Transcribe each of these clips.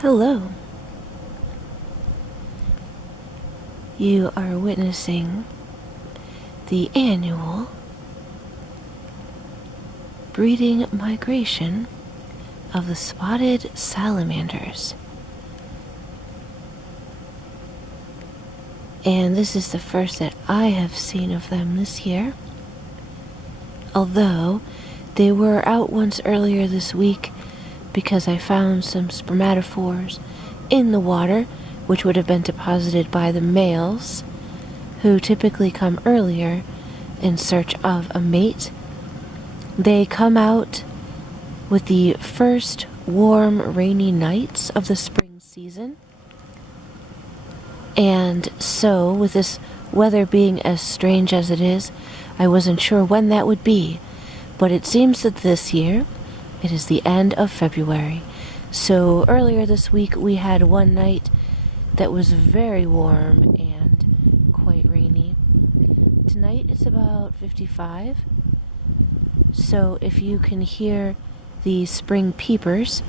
Hello. You are witnessing the annual breeding migration of the spotted salamanders. And this is the first that I have seen of them this year. Although they were out once earlier this week because I found some spermatophores in the water, which would have been deposited by the males, who typically come earlier in search of a mate. They come out with the first warm, rainy nights of the spring season. And so, with this weather being as strange as it is, I wasn't sure when that would be. But it seems that this year, it is the end of February. So earlier this week we had one night that was very warm and quite rainy. Tonight it's about 55. So if you can hear the spring peepers,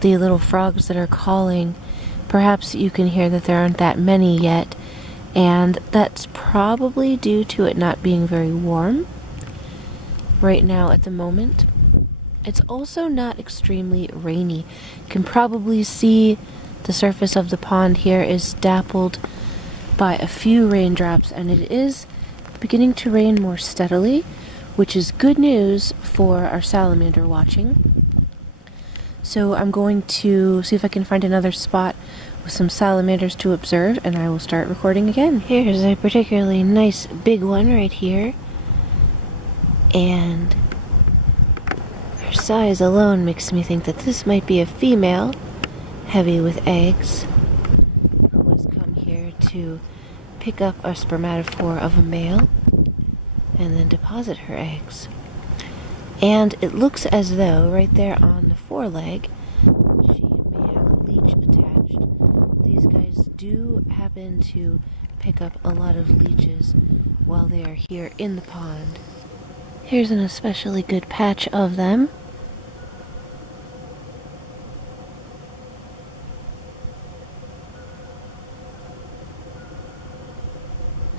the little frogs that are calling, perhaps you can hear that there aren't that many yet, and that's probably due to it not being very warm right now at the moment. It's also not extremely rainy. You can probably see the surface of the pond here is dappled by a few raindrops, and it is beginning to rain more steadily, which is good news for our salamander watching. So I'm going to see if I can find another spot with some salamanders to observe, and I will start recording again. Here's a particularly nice big one right here, and her size alone makes me think that this might be a female, heavy with eggs, who has come here to pick up a spermatophore of a male and then deposit her eggs. And it looks as though right there on the foreleg she may have a leech attached. These guys do happen to pick up a lot of leeches while they are here in the pond. Here's an especially good patch of them.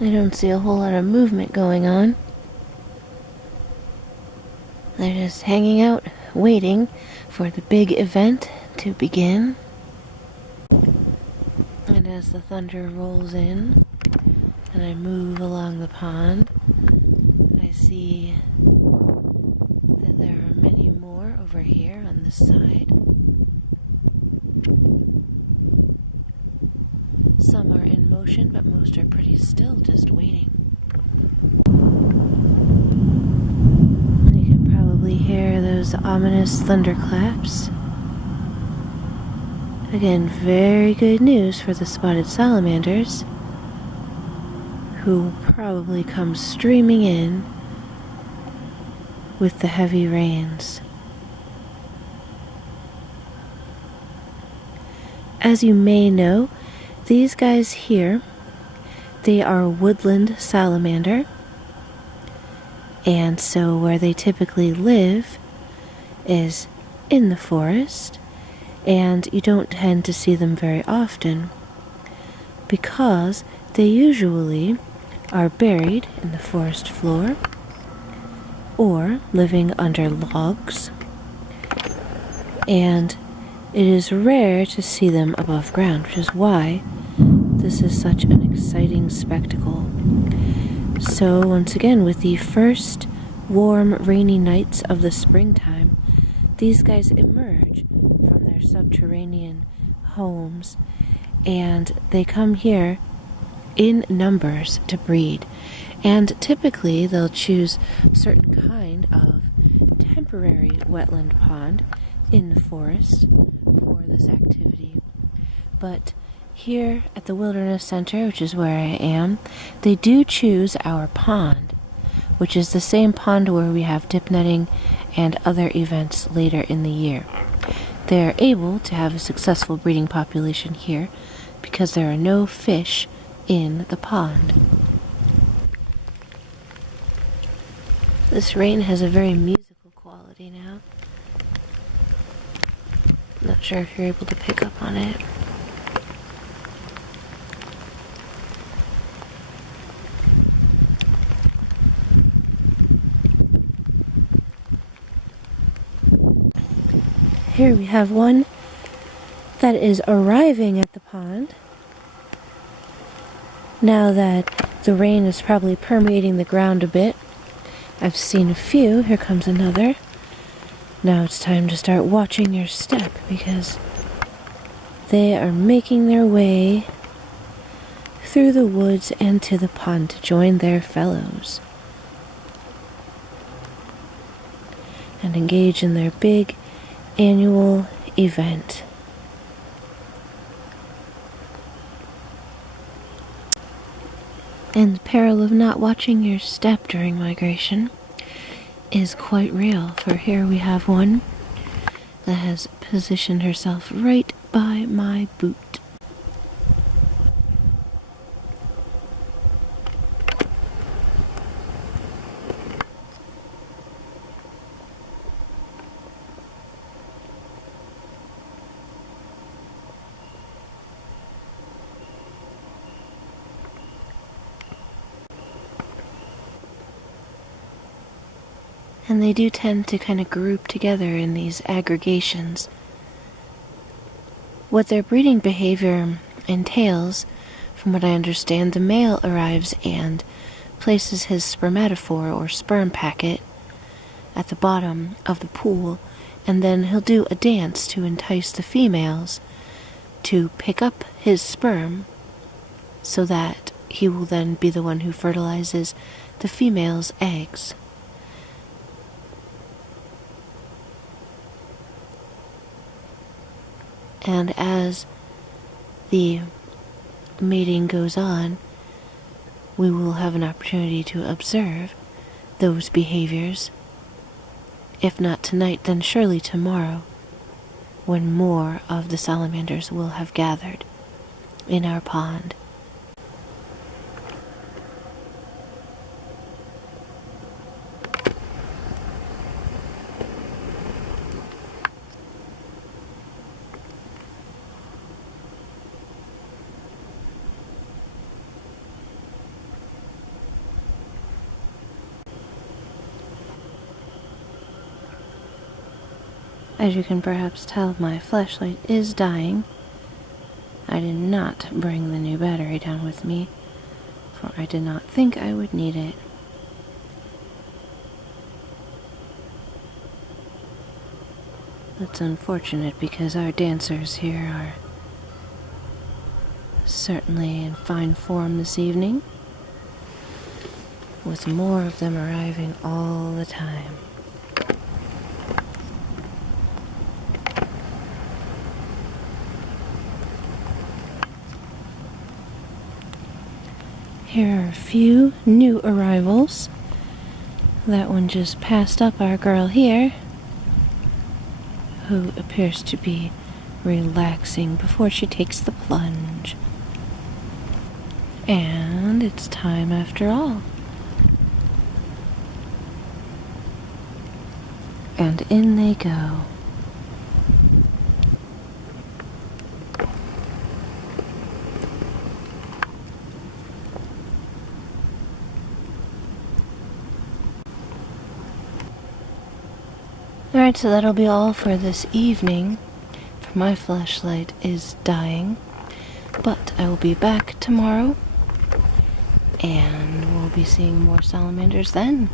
I don't see a whole lot of movement going on. They're just hanging out, waiting for the big event to begin. And as the thunder rolls in, and I move along the pond, I see that there are many more over here on this side. Some are in motion, but most are pretty still, just waiting. You can probably hear those ominous thunderclaps. Again, very good news for the spotted salamanders, who probably come streaming in with the heavy rains. As you may know, these guys here, they are woodland salamander, and so where they typically live is in the forest, and you don't tend to see them very often because they usually are buried in the forest floor or living under logs, and it is rare to see them above ground, which is why this is such an exciting spectacle. So once again, with the first warm, rainy nights of the springtime, these guys emerge from their subterranean homes, and they come here in numbers to breed. And typically they'll choose a certain kind of temporary wetland pond in the forest for this activity. But here at the Wilderness Center, which is where I am, they do choose our pond, which is the same pond where we have dip netting and other events later in the year. They're able to have a successful breeding population here because there are no fish in the pond. This rain has a very musical quality now. Not sure if you're able to pick up on it. Here we have one that is arriving at the pond. Now that the rain is probably permeating the ground a bit, I've seen a few. Here comes another. Now it's time to start watching your step because they are making their way through the woods and to the pond to join their fellows and engage in their big annual event. And the peril of not watching your step during migration is quite real, for here we have one that has positioned herself right by my boot. And they do tend to kind of group together in these aggregations. What their breeding behavior entails, from what I understand, the male arrives and places his spermatophore or sperm packet at the bottom of the pool, and then he'll do a dance to entice the females to pick up his sperm so that he will then be the one who fertilizes the female's eggs. And as the mating goes on, we will have an opportunity to observe those behaviors. If not tonight, then surely tomorrow, when more of the salamanders will have gathered in our pond. As you can perhaps tell, my flashlight is dying. I did not bring the new battery down with me, for I did not think I would need it. That's unfortunate because our dancers here are certainly in fine form this evening, with more of them arriving all the time. Here are a few new arrivals. That one just passed up our girl here, who appears to be relaxing before she takes the plunge. And it's time after all. And in they go. Alright, so that'll be all for this evening, for my flashlight is dying, but I will be back tomorrow, and we'll be seeing more salamanders then.